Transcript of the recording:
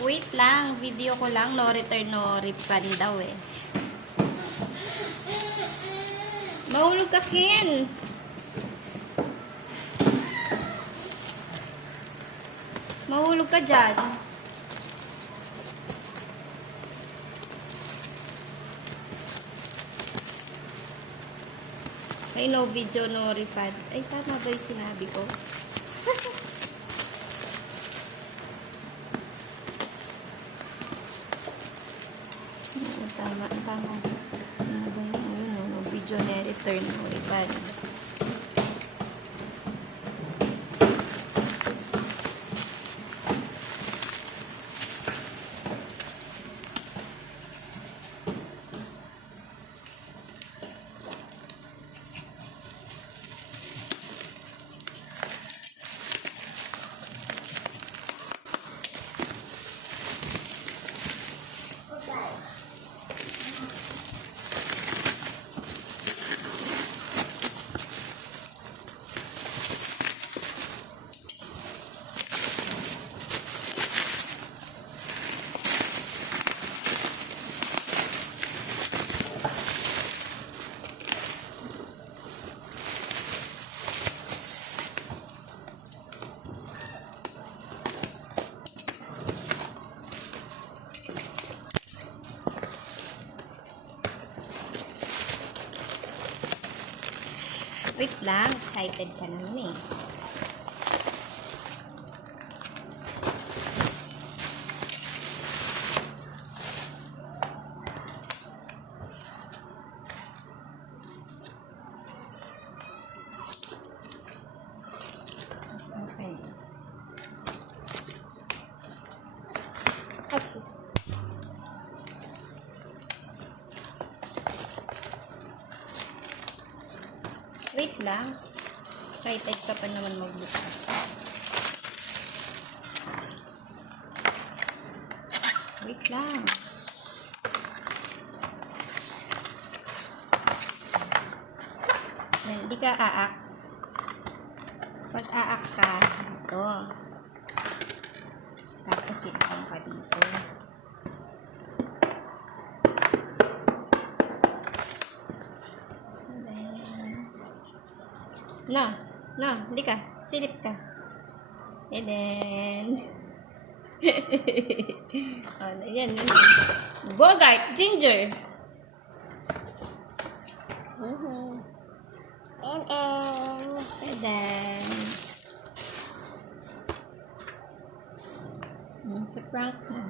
Wait lang, video ko lang, no return, no refund daw eh. Mahulog ka, Ken! Mahulog ka dyan. Ay, no video, no refund. Ay, tama ba yung sinabi ko? Tama. Ano ba yun? No video, no return, no refund. Wait lang, excited ka naman eh. Okay. Asus. Wait lang. Excited ka pa naman magbuka. Wait lang. Hindi ka aak. Pag aak ka, dito. Tapos sinakang ka dito. No, hindi ka. Silip ka. And then, oh, yan. Bogart, Ginger. And then, sa prank na.